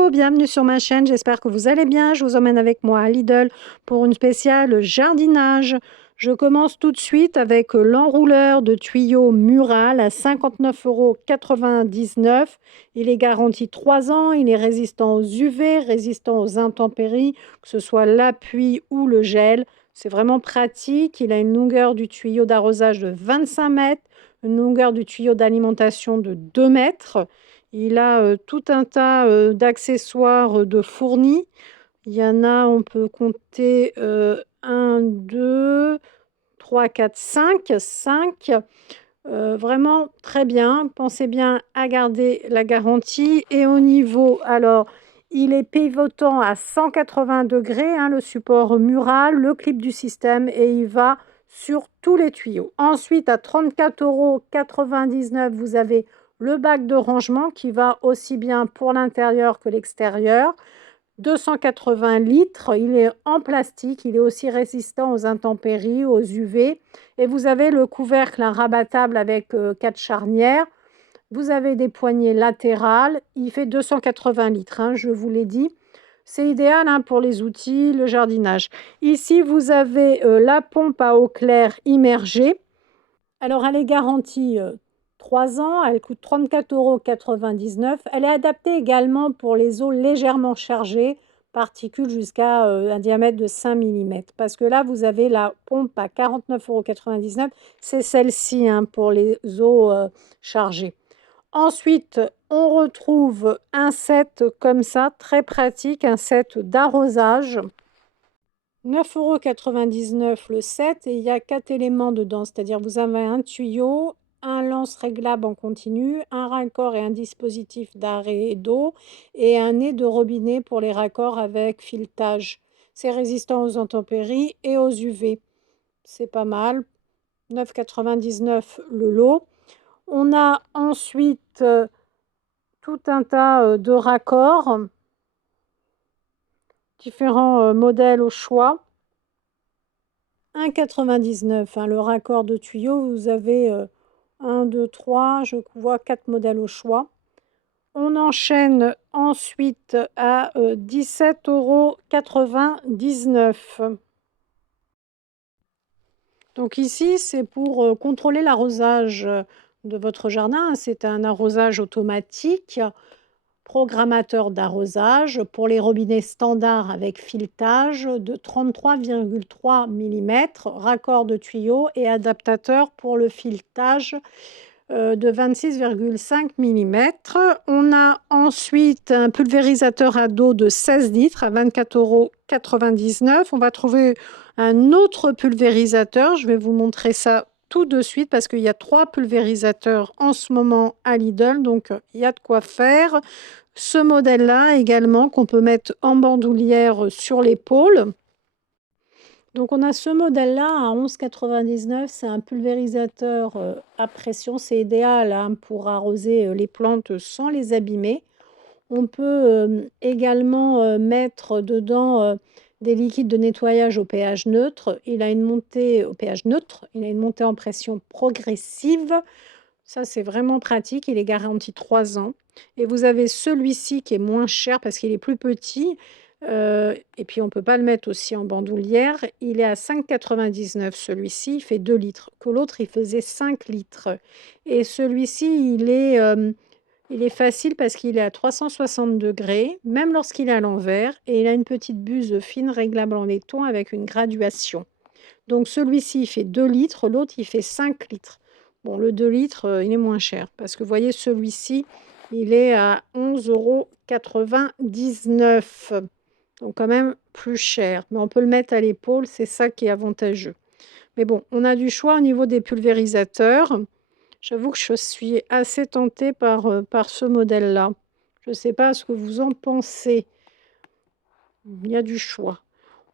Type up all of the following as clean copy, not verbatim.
Hello, bienvenue sur ma chaîne, j'espère que vous allez bien. Je vous emmène avec moi à Lidl pour une spéciale jardinage. Je commence tout de suite avec l'enrouleur de tuyaux Mural à 59,99 €. Il est garanti 3 ans, il est résistant aux UV, résistant aux intempéries, que ce soit la pluie ou le gel. C'est vraiment pratique, il a une longueur du tuyau d'arrosage de 25 mètres, une longueur du tuyau d'alimentation de 2 mètres. Il a tout un tas d'accessoires de fournis. Il y en a, on peut compter 1, 2, 3, 4, 5. 5. Vraiment très bien. Pensez bien à garder la garantie. Et au niveau, alors, il est pivotant à 180 degrés, hein, le support Mural, le clip du système, et il va sur tous les tuyaux. Ensuite, à 34,99 €, vous avez le bac de rangement qui va aussi bien pour l'intérieur que l'extérieur. 280 litres, il est en plastique, il est aussi résistant aux intempéries, aux UV. Et vous avez le couvercle rabattable avec 4 charnières. Vous avez des poignées latérales, il fait 280 litres, hein, je vous l'ai dit. C'est idéal, hein, pour les outils, le jardinage. Ici, vous avez la pompe à eau claire immergée. Alors, elle est garantie 3 ans, elle coûte 34,99 €. Elle est adaptée également pour les eaux légèrement chargées, particules jusqu'à un diamètre de 5 millimètres. Parce que là, vous avez la pompe à 49,99 €. C'est celle-ci, hein, pour les eaux chargées. Ensuite, on retrouve un set comme ça, très pratique, un set d'arrosage. 9,99 € le set, et il y a 4 éléments dedans, c'est-à-dire vous avez un tuyau, un lance réglable en continu, un raccord et un dispositif d'arrêt d'eau et un nez de robinet pour les raccords avec filetage. C'est résistant aux intempéries et aux UV. C'est pas mal. 9,99 € le lot. On a ensuite tout un tas de raccords, différents modèles au choix. 1,99 €, hein, le raccord de tuyau. Vous avez 1, 2, 3, je vois 4 modèles au choix. On enchaîne ensuite à 17,99 €. Donc ici, c'est pour contrôler l'arrosage de votre jardin. C'est un arrosage automatique, programmateur d'arrosage pour les robinets standards avec filetage de 33,3 millimètres, raccord de tuyau et adaptateur pour le filetage de 26,5 millimètres. On a ensuite un pulvérisateur à dos de 16 litres à 24,99 €. On va trouver un autre pulvérisateur. Je vais vous montrer ça tout de suite parce qu'il y a 3 pulvérisateurs en ce moment à Lidl, donc il y a de quoi faire. Ce modèle-là également qu'on peut mettre en bandoulière sur l'épaule. Donc on a ce modèle-là à 11,99 €. C'est un pulvérisateur à pression. C'est idéal, hein, pour arroser les plantes sans les abîmer. On peut également mettre dedans des liquides de nettoyage au pH neutre. Il a une montée au pH neutre. Il a une montée en pression progressive. Ça, c'est vraiment pratique. Il est garanti 3 ans. Et vous avez celui-ci qui est moins cher parce qu'il est plus petit. Et puis, on ne peut pas le mettre aussi en bandoulière. Il est à 5,99 € celui-ci. Il fait 2 litres. Que l'autre, il faisait 5 litres. Et celui-ci, il est facile parce qu'il est à 360 degrés, même lorsqu'il est à l'envers. Et il a une petite buse fine réglable en laiton avec une graduation. Donc celui-ci, il fait 2 litres. L'autre, il fait 5 litres. Bon, le 2 litres, il est moins cher parce que vous voyez, celui-ci, il est à 11,99 €. Donc quand même plus cher. Mais on peut le mettre à l'épaule, c'est ça qui est avantageux. Mais bon, on a du choix au niveau des pulvérisateurs. J'avoue que je suis assez tentée par ce modèle-là. Je ne sais pas ce que vous en pensez. Il y a du choix.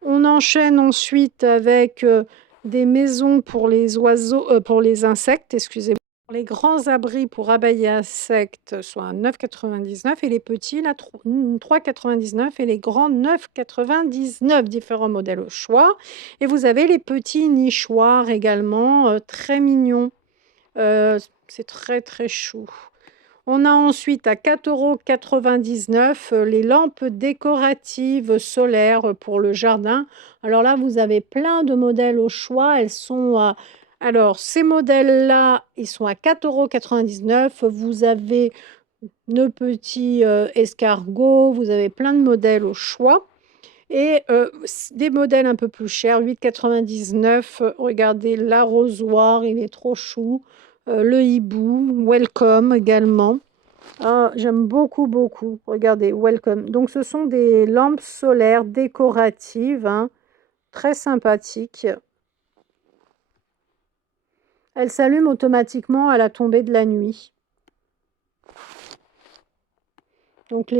On enchaîne ensuite avec des maisons pour les oiseaux, pour les insectes, excusez-moi. Les grands abris pour abeilles et insectes sont à 9,99 € et les petits, là, 3,99 € et les grands, 9,99 €. Différents modèles au choix. Et vous avez les petits nichoirs également, très mignons. C'est très, très chou. On a ensuite à 4,99 € les lampes décoratives solaires pour le jardin. Alors là, vous avez plein de modèles au choix. Elles sont alors ces modèles-là, ils sont à 4,99 €. Vous avez nos petits escargots, vous avez plein de modèles au choix. Et des modèles un peu plus chers, 8,99 €. Regardez l'arrosoir, il est trop chou. Le hibou, Welcome également. Ah, j'aime beaucoup, beaucoup. Regardez, Welcome. Donc, ce sont des lampes solaires décoratives, hein, très sympathiques. Elles s'allument automatiquement à la tombée de la nuit. Donc,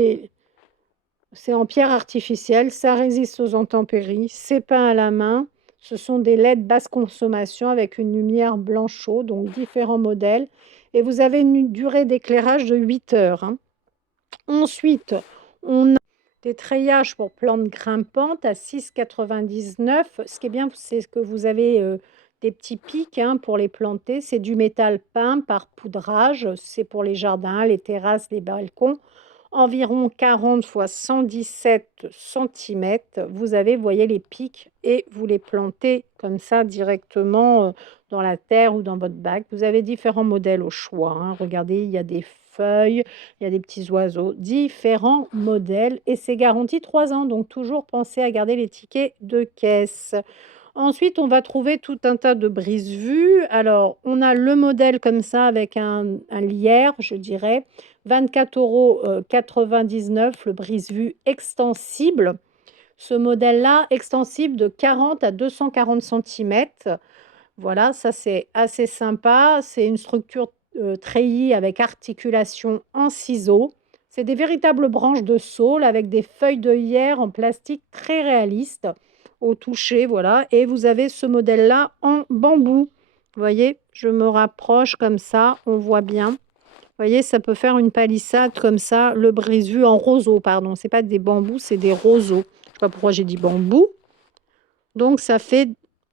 c'est en pierre artificielle, ça résiste aux intempéries, c'est peint à la main. Ce sont des LED basse consommation avec une lumière blanchot, donc différents modèles. Et vous avez une durée d'éclairage de 8 heures, hein. Ensuite, on a des treillages pour plantes grimpantes à 6,99 €. Ce qui est bien, c'est que vous avez des petits pics, hein, pour les planter. C'est du métal peint par poudrage. C'est pour les jardins, les terrasses, les balcons. Environ 40 fois 117 centimètres. Vous avez, vous voyez les pics et vous les plantez comme ça directement dans la terre ou dans votre bac. Vous avez différents modèles au choix, hein. Regardez, il y a des feuilles, il y a des petits oiseaux, différents modèles et c'est garanti 3 ans. Donc toujours pensez à garder les tickets de caisse. Ensuite, on va trouver tout un tas de brise-vue. Alors, on a le modèle comme ça avec un lierre, je dirais, 24,99 € le brise-vue extensible. Ce modèle-là, extensible de 40 à 240 centimètres. Voilà, ça c'est assez sympa. C'est une structure treillis avec articulation en ciseaux. C'est des véritables branches de saule avec des feuilles de lierre en plastique très réalistes au toucher, voilà. Et vous avez ce modèle-là en bambou. Vous voyez, je me rapproche comme ça, on voit bien. Vous voyez, ça peut faire une palissade comme ça, le brise-vue en roseau, pardon. C'est pas des bambous, c'est des roseaux. Je sais pas pourquoi j'ai dit bambou. Donc ça fait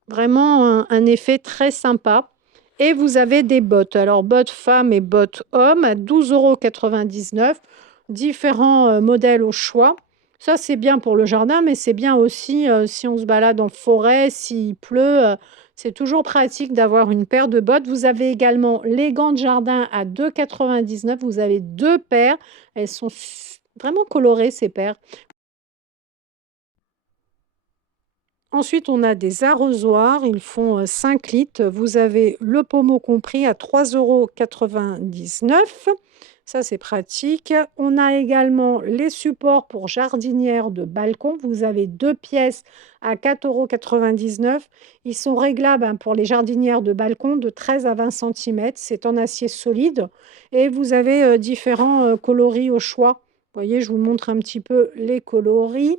vraiment un effet très sympa. Et vous avez des bottes. Alors bottes femmes et bottes hommes à 12,99 €. Différents modèles au choix. Ça, c'est bien pour le jardin, mais c'est bien aussi si on se balade en forêt, s'il pleut. C'est toujours pratique d'avoir une paire de bottes. Vous avez également les gants de jardin à 2,99 €. Vous avez deux paires. Elles sont vraiment colorées, ces paires. Ensuite, on a des arrosoirs, ils font 5 litres. Vous avez le pommeau compris à 3,99 €. Ça, c'est pratique. On a également les supports pour jardinières de balcon. Vous avez deux pièces à 4,99 €. Ils sont réglables, hein, pour les jardinières de balcon de 13 à 20 centimètres. C'est en acier solide. Et vous avez différents coloris au choix. Vous voyez, je vous montre un petit peu les coloris.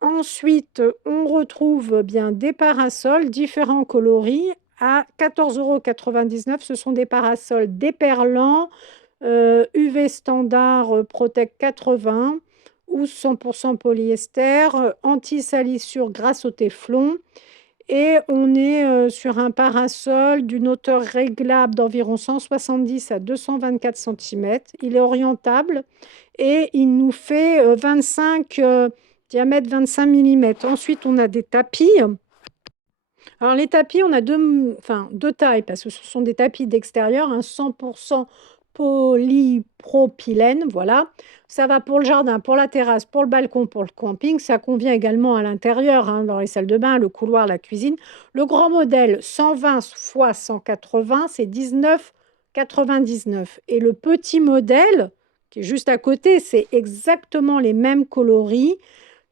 Ensuite, on retrouve bien des parasols, différents coloris à 14,99 €. Ce sont des parasols déperlants, UV standard, Protect 80 ou 100 % polyester, anti-salissure grâce au téflon. Et on est sur un parasol d'une hauteur réglable d'environ 170 à 224 centimètres. Il est orientable et il nous fait 25 diamètre 25 millimètres. Ensuite, on a des tapis. Alors les tapis, on a deux tailles parce que ce sont des tapis d'extérieur, hein, 100 % polypropylène, voilà. Ça va pour le jardin, pour la terrasse, pour le balcon, pour le camping. Ça convient également à l'intérieur, hein, dans les salles de bain, le couloir, la cuisine. Le grand modèle 120 x 180, c'est 19,99 € et le petit modèle qui est juste à côté, c'est exactement les mêmes coloris,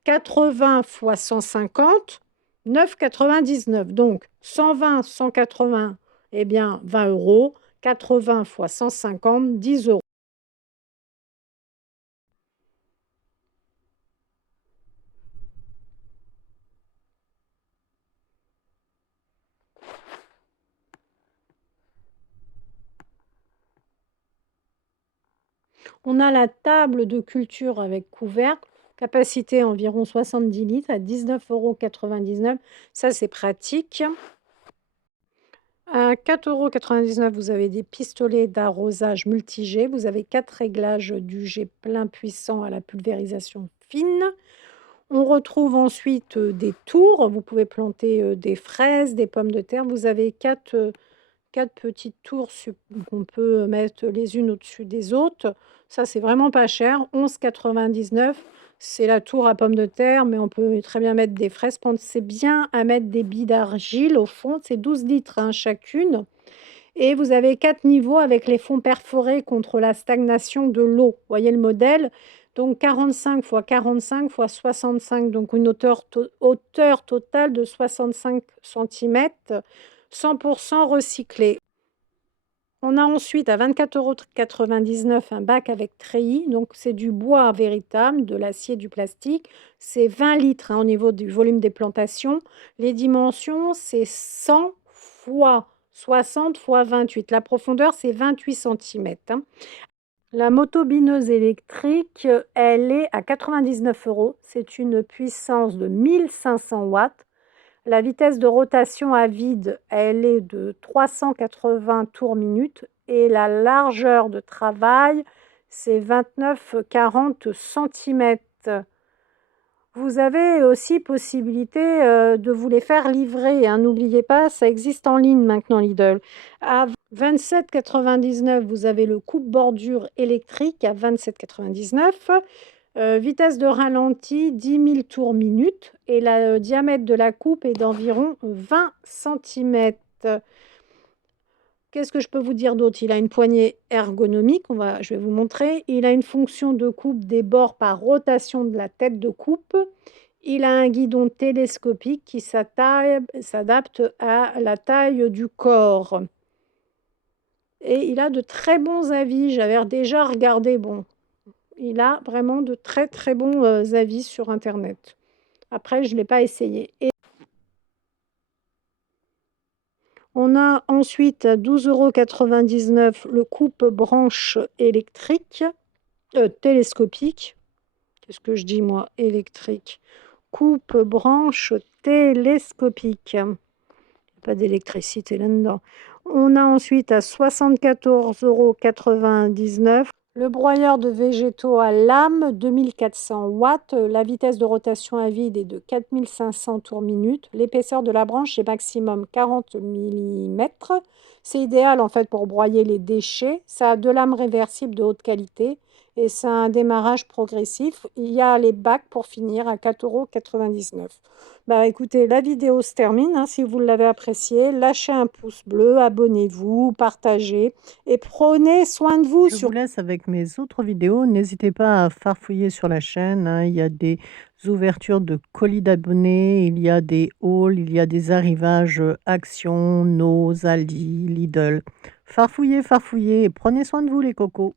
80 x 150, 9,99 €. Donc 120, 180, eh bien 20 €. 80 x 150, 10 €. On a la table de culture avec couvercle, capacité environ 70 litres à 19,99 €. Ça, c'est pratique. À 4,99 €, vous avez des pistolets d'arrosage multi-jet. Vous avez 4 réglages du jet plein puissant à la pulvérisation fine. On retrouve ensuite, des tours. Vous pouvez planter, des fraises, des pommes de terre. Vous avez 4 petites tours qu'on peut mettre les unes au-dessus des autres. Ça, c'est vraiment pas cher, 11,99 €. C'est la tour à pommes de terre, mais on peut très bien mettre des fraises. Pensez bien à mettre des billes d'argile au fond, c'est 12 litres, hein, chacune, et vous avez 4 niveaux avec les fonds perforés contre la stagnation de l'eau. Voyez le modèle? Donc 45 fois 45 fois 65, donc une hauteur totale de 65 centimètres, 100 recyclé. On a ensuite à 24,99 € un bac avec treillis, donc c'est du bois véritable, de l'acier, du plastique. C'est 20 litres, hein, au niveau du volume des plantations. Les dimensions, c'est 100 fois 60 fois 28. La profondeur, c'est 28 centimètres, hein. La motobineuse électrique, elle est à 99 €. C'est une puissance de 1500 watts. La vitesse de rotation à vide, elle est de 380 tours minute et la largeur de travail, c'est 29-40 centimètres. Vous avez aussi possibilité, de vous les faire livrer, hein. N'oubliez pas, ça existe en ligne maintenant Lidl. À 27,99 €, vous avez le coupe-bordure électrique à 27,99 €. Vitesse de ralenti 10 000 tours minute et le diamètre de la coupe est d'environ 20 centimètres. Qu'est-ce que je peux vous dire d'autre? Il a une poignée ergonomique, je vais vous montrer. Il a une fonction de coupe des bords par rotation de la tête de coupe. Il a un guidon télescopique qui s'adapte à la taille du corps et il a de très bons avis. J'avais déjà regardé, bon, il a vraiment de très, très bons, avis sur internet. Après, je ne l'ai pas essayé. Et on a ensuite à 12,99 € le coupe-branche électrique, télescopique. Qu'est-ce que je dis moi? Électrique. Coupe-branche télescopique. Pas d'électricité là-dedans. On a ensuite à 74,99 € le broyeur de végétaux à lame, 2400 watts. La vitesse de rotation à vide est de 4500 tours minute. L'épaisseur de la branche est maximum 40 millimètres. C'est idéal en fait pour broyer les déchets. Ça a 2 lames réversibles de haute qualité et c'est un démarrage progressif. Il y a les bacs pour finir à 4,99 €. Bah, écoutez, la vidéo se termine, hein. Si vous l'avez appréciée, lâchez un pouce bleu, abonnez-vous, partagez et prenez soin de vous. Je vous laisse avec mes autres vidéos. N'hésitez pas à farfouiller sur la chaîne, hein. Il y a des ouvertures de colis d'abonnés, il y a des hauls, il y a des arrivages, Action, Noz, Aldi, Lidl. Farfouillez, farfouillez et prenez soin de vous les cocos.